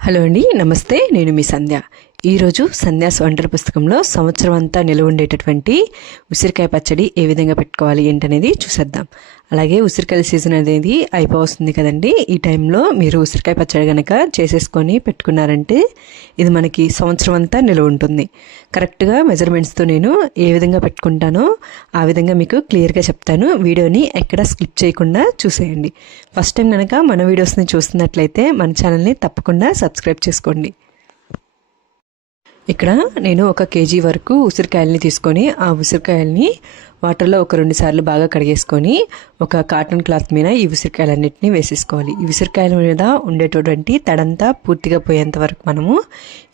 Hello అండి నమస్తే నేను మీ సంధ్య. ఈరోజు సంధ్యాస్ వంటల పుస్తకంలో సంవత్సరం అంతా నిలవ ఉండేటటువంటి ఉసిరికాయ పచ్చడి ఏ విధంగా పెట్టుకోవాలి ఏంటనేది చూసేద్దాం. అలాగే ఉసిరికాయల సీజన్ అనేది అయిపోతుంది కదండి. ఈ టైంలో మీరు ఉసిరికాయ పచ్చడి కనుక చేసేసుకొని పెట్టుకున్నారంటే ఇది మనకి సంవత్సరం అంతా నిలువ ఉంటుంది. కరెక్ట్గా మెజర్మెంట్స్తో నేను ఏ విధంగా పెట్టుకుంటానో ఆ విధంగా మీకు క్లియర్గా చెప్తాను. వీడియోని ఎక్కడ స్కిప్ చేయకుండా చూసేయండి. ఫస్ట్ టైం కనుక మన వీడియోస్ని చూస్తున్నట్లయితే మన ఛానల్ని తప్పకుండా సబ్స్క్రైబ్ చేసుకోండి. ఇక్కడ నేను ఒక కేజీ వరకు ఉసిరికాయలని తీసుకొని ఆ ఉసిరికాయల్ని వాటర్లో ఒక రెండు సార్లు బాగా కడిగేసుకొని ఒక కాటన్ క్లాత్ మీద ఈ ఉసిరికాయలన్నింటినీ వేసేసుకోవాలి. ఈ ఉసిరికాయల మీద ఉండేటటువంటి తడంతా పూర్తిగా పోయేంత వరకు మనము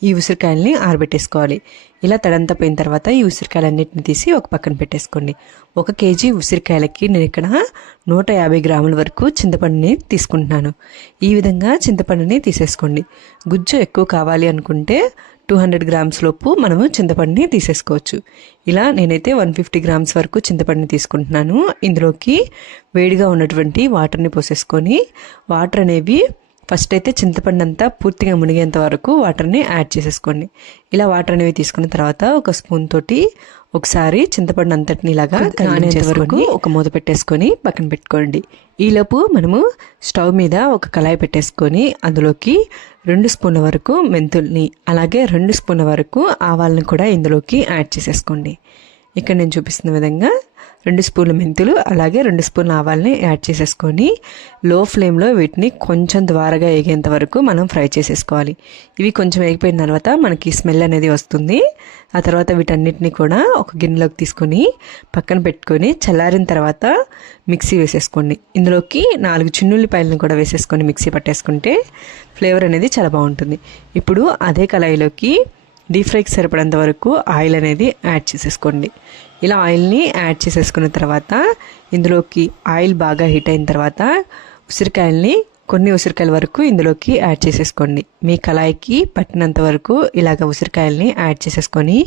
ఈ ఉసిరికాయల్ని ఆరబెట్టేసుకోవాలి. ఇలా తడంతా పోయిన తర్వాత ఈ ఉసిరికాయలన్నింటిని తీసి ఒక పక్కన పెట్టేసుకోండి. ఒక కేజీ ఉసిరికాయలకి నేను ఇక్కడ నూట యాభై గ్రాముల వరకు చింతపండుని తీసుకుంటున్నాను. ఈ విధంగా చింతపండుని తీసేసుకోండి. గుజ్జు ఎక్కువ కావాలి అనుకుంటే టూ హండ్రెడ్ గ్రామ్స్ లోపు మనము చింతపండుని తీసేసుకోవచ్చు. ఇలా నేనైతే వన్ ఫిఫ్టీ గ్రామ్స్ వరకు చింతపండుని తీసుకుంటున్నాను. ఇందులోకి వేడిగా ఉన్నటువంటి వాటర్ని పోసేసుకొని వాటర్ అనేవి ఫస్ట్ అయితే చింతపండు అంతా పూర్తిగా మునిగేంత వరకు వాటర్ని యాడ్ చేసేసుకోండి. ఇలా వాటర్ అనేవి తీసుకున్న తర్వాత ఒక స్పూన్ తోటి ఒకసారి చింతపండు అంతటిని ఇలాగా నానేంత వరకు ఒక మూత పెట్టేసుకొని పక్కన పెట్టుకోండి. ఈలోపు మనము స్టవ్ మీద ఒక కళాయి పెట్టేసుకొని అందులోకి రెండు స్పూన్ల వరకు మెంతుల్ని అలాగే రెండు స్పూన్ల వరకు ఆవాలను కూడా ఇందులోకి యాడ్ చేసేసుకోండి. ఇక్కడ నేను చూపిస్తున్న విధంగా రెండు స్పూన్ల మెంతులు అలాగే రెండు స్పూన్ల ఆవాలని యాడ్ చేసేసుకొని లో ఫ్లేమ్లో వీటిని కొంచెం ద్వారగా వేగేంత వరకు మనం ఫ్రై చేసేసుకోవాలి. ఇవి కొంచెం వేగిపోయిన తర్వాత మనకి స్మెల్ అనేది వస్తుంది. ఆ తర్వాత వీటన్నిటిని కూడా ఒక గిన్నెలోకి తీసుకొని పక్కన పెట్టుకొని చల్లారిన తర్వాత మిక్సీ వేసేసుకోండి. ఇందులోకి నాలుగు చిన్నుల్లిపాయలను కూడా వేసేసుకొని మిక్సీ పట్టేసుకుంటే ఫ్లేవర్ అనేది చాలా బాగుంటుంది. ఇప్పుడు అదే కళాయిలోకి డీప్ ఫ్రైకి సరిపడేంత వరకు ఆయిల్ అనేది యాడ్ చేసేసుకోండి. ఇలా ఆయిల్ని యాడ్ చేసేసుకున్న తర్వాత ఇందులోకి ఆయిల్ బాగా హీట్ అయిన తర్వాత ఉసిరికాయల్ని కొన్ని ఉసిరికాయల వరకు ఇందులోకి యాడ్ చేసేసుకోండి. మీ కళాయికి పట్టినంత వరకు ఇలాగ ఉసిరికాయల్ని యాడ్ చేసేసుకొని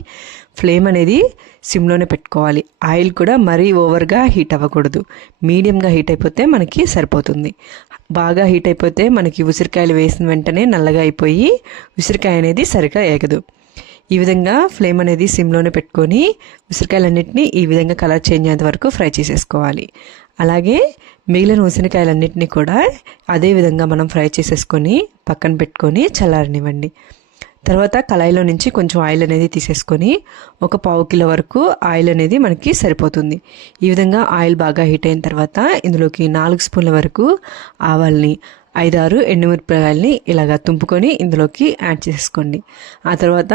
ఫ్లేమ్ అనేది సిమ్లోనే పెట్టుకోవాలి. ఆయిల్ కూడా మరీ ఓవర్గా హీట్ అవ్వకూడదు. మీడియంగా హీట్ అయిపోతే మనకి సరిపోతుంది. బాగా హీట్ అయిపోతే మనకి ఉసిరికాయలు వేసిన వెంటనే నల్లగా అయిపోయి ఉసిరికాయ అనేది సరిగా ఏగదు. ఈ విధంగా ఫ్లేమ్ అనేది సిమ్లోనే పెట్టుకొని ఉసిరికాయలన్నింటినీ ఈ విధంగా కలర్ చేంజ్ అయ్యేంత వరకు ఫ్రై చేసేసుకోవాలి. అలాగే మిగిలిన ఉసిరికాయలన్నింటినీ కూడా అదే విధంగా మనం ఫ్రై చేసేసుకొని పక్కన పెట్టుకొని చల్లారనివ్వండి. తర్వాత కళాయిలో నుంచి కొంచెం ఆయిల్ అనేది తీసేసుకొని ఒక పావు కిలో వరకు ఆయిల్ అనేది మనకి సరిపోతుంది. ఈ విధంగా ఆయిల్ బాగా హీట్ అయిన తర్వాత ఇందులోకి నాలుగు స్పూన్ల వరకు ఆవాల్ని ఐదారు ఎండుమిరపకాయల్ని ఇలాగా తుంపుకొని ఇందులోకి యాడ్ చేసుకోండి ఆ తర్వాత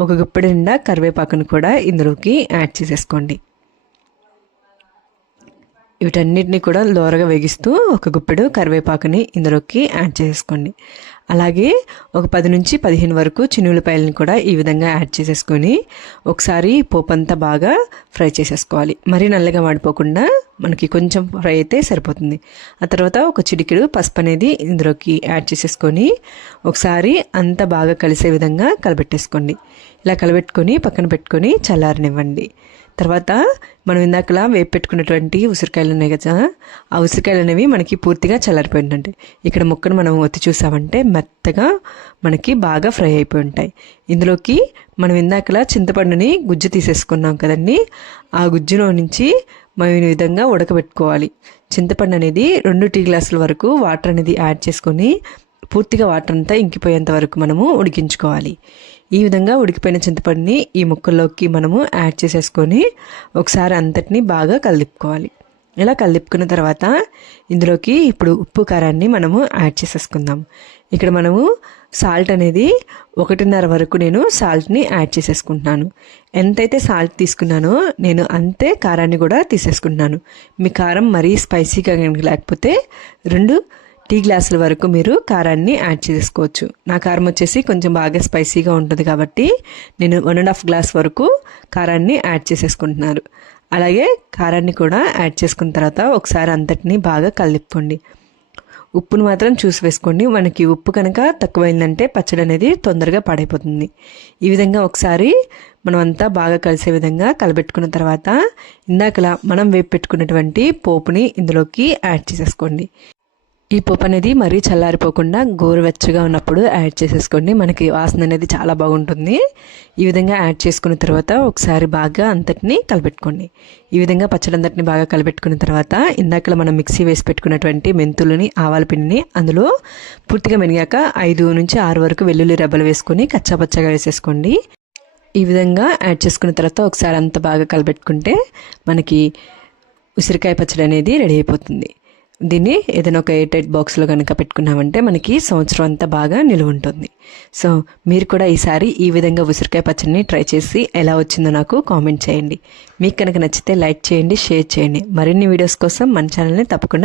ఒక గుప్పెడి నిండా కరివేపాకును కూడా ఇందులోకి యాడ్ చేసేసుకోండి. వీటన్నిటిని కూడా లోరగా వేగిస్తూ ఒక గుప్పెడు కరివేపాకుని ఇందులోకి యాడ్ చేసుకోండి అలాగే ఒక పది నుంచి పదిహేను వరకు చిన్నులపాయలని కూడా ఈ విధంగా యాడ్ చేసేసుకొని ఒకసారి పోపు అంతా బాగా ఫ్రై చేసేసుకోవాలి. మరీ నల్లగా వాడిపోకుండా మనకి కొంచెం ఫ్రై అయితే సరిపోతుంది. ఆ తర్వాత ఒక చిటికెడు పసుపు అనేది ఇందులోకి యాడ్ చేసేసుకొని ఒకసారి అంతా బాగా కలిసే విధంగా కలబెట్టేసుకోండి. ఇలా కలబెట్టుకొని పక్కన పెట్టుకొని చల్లారనివ్వండి. తర్వాత మనం ఇందాకలా వేపు పెట్టుకున్నటువంటి ఉసిరికాయలు ఉన్నాయి కదా ఆ ఉసిరికాయలు అనేవి మనకి పూర్తిగా చల్లారిపోయిందంటే ఇక్కడ ముక్కను మనం ఒత్తి చూసామంటే మెత్తగా మనకి బాగా ఫ్రై అయిపోయి ఉంటాయి. ఇందులోకి మనం ఇందాకలా చింతపండుని గుజ్జు తీసేసుకున్నాం కదండి. ఆ గుజ్జులో నుంచి మనం ఈ విధంగా ఉడకబెట్టుకోవాలి. చింతపండు అనేది రెండు టీ గ్లాసుల వరకు వాటర్ అనేది యాడ్ చేసుకొని పూర్తిగా వాటర్ అంతా ఇంకిపోయేంత వరకు మనము ఉడికించుకోవాలి. ఈ విధంగా ఉడికిపోయిన చింతపండుని ఈ ముక్కల్లోకి మనము యాడ్ చేసేసుకొని ఒకసారి అంతటిని బాగా కలిపుకోవాలి. ఇలా కలిపుకున్న తర్వాత ఇందులోకి ఇప్పుడు ఉప్పు కారాన్ని మనము యాడ్ చేసేసుకుందాం. ఇక్కడ మనము సాల్ట్ అనేది ఒకటిన్నర వరకు నేను సాల్ట్ని యాడ్ చేసేసుకుంటున్నాను. ఎంతైతే సాల్ట్ తీసుకున్నానో నేను అంతే కారాన్ని కూడా తీసేసుకుంటున్నాను. మీ కారం మరీ స్పైసీగా లేకపోతే రెండు టీ గ్లాసుల వరకు మీరు కారాన్ని యాడ్ చేసుకోవచ్చు. నా కారం వచ్చేసి కొంచెం బాగా స్పైసీగా ఉంటుంది కాబట్టి నేను వన్ అండ్ హాఫ్ గ్లాస్ వరకు కారాన్ని యాడ్ చేసేసుకుంటున్నారు అలాగే కారాన్ని కూడా యాడ్ చేసుకున్న తర్వాత ఒకసారి అంతటిని బాగా కలిపుకోండి. ఉప్పును మాత్రం చూసి వేసుకోండి. మనకి ఉప్పు కనుక తక్కువైందంటే పచ్చడి అనేది తొందరగా పాడైపోతుంది. ఈ విధంగా ఒకసారి మనం అంతా బాగా కలిసే విధంగా కలబెట్టుకున్న తర్వాత ఇందాకలా మనం వేపు పెట్టుకున్నటువంటి పోపుని ఇందులోకి యాడ్ చేసేసుకోండి. ఈ పప్పు అనేది మరీ చల్లారిపోకుండా గోరువెచ్చగా ఉన్నప్పుడు యాడ్ చేసేసుకోండి. మనకి వాసన అనేది చాలా బాగుంటుంది. ఈ విధంగా యాడ్ చేసుకున్న తర్వాత ఒకసారి బాగా అంతటిని కలిపెట్టుకోండి. ఈ విధంగా పచ్చడి అంతటిని బాగా కలిపెట్టుకున్న తర్వాత ఇందాక మనం మిక్సీ వేసి పెట్టుకున్నటువంటి మెంతులని ఆవాల పిండిని అందులో పూర్తిగా మెనిగాక ఐదు నుంచి ఆరు వరకు వెల్లుల్లి రెబ్బలు వేసుకొని కచ్చాపచ్చగా వేసేసుకోండి. ఈ విధంగా యాడ్ చేసుకున్న తర్వాత ఒకసారి అంత బాగా కలిపెట్టుకుంటే మనకి ఉసిరికాయ పచ్చడి అనేది రెడీ అయిపోతుంది. దీన్ని ఏదైనా ఒక ఎయిటెడ్ బాక్స్లో కనుక పెట్టుకున్నామంటే మనకి సంవత్సరం అంతా బాగా నిలువ ఉంటుంది. సో మీరు కూడా ఈసారి ఈ విధంగా ఉసిరికాయ పచ్చడిని ట్రై చేసి ఎలా వచ్చిందో నాకు కామెంట్ చేయండి. మీకు కనుక నచ్చితే లైక్ చేయండి షేర్ చేయండి. మరిన్ని వీడియోస్ కోసం మన ఛానల్ని తప్పకుండా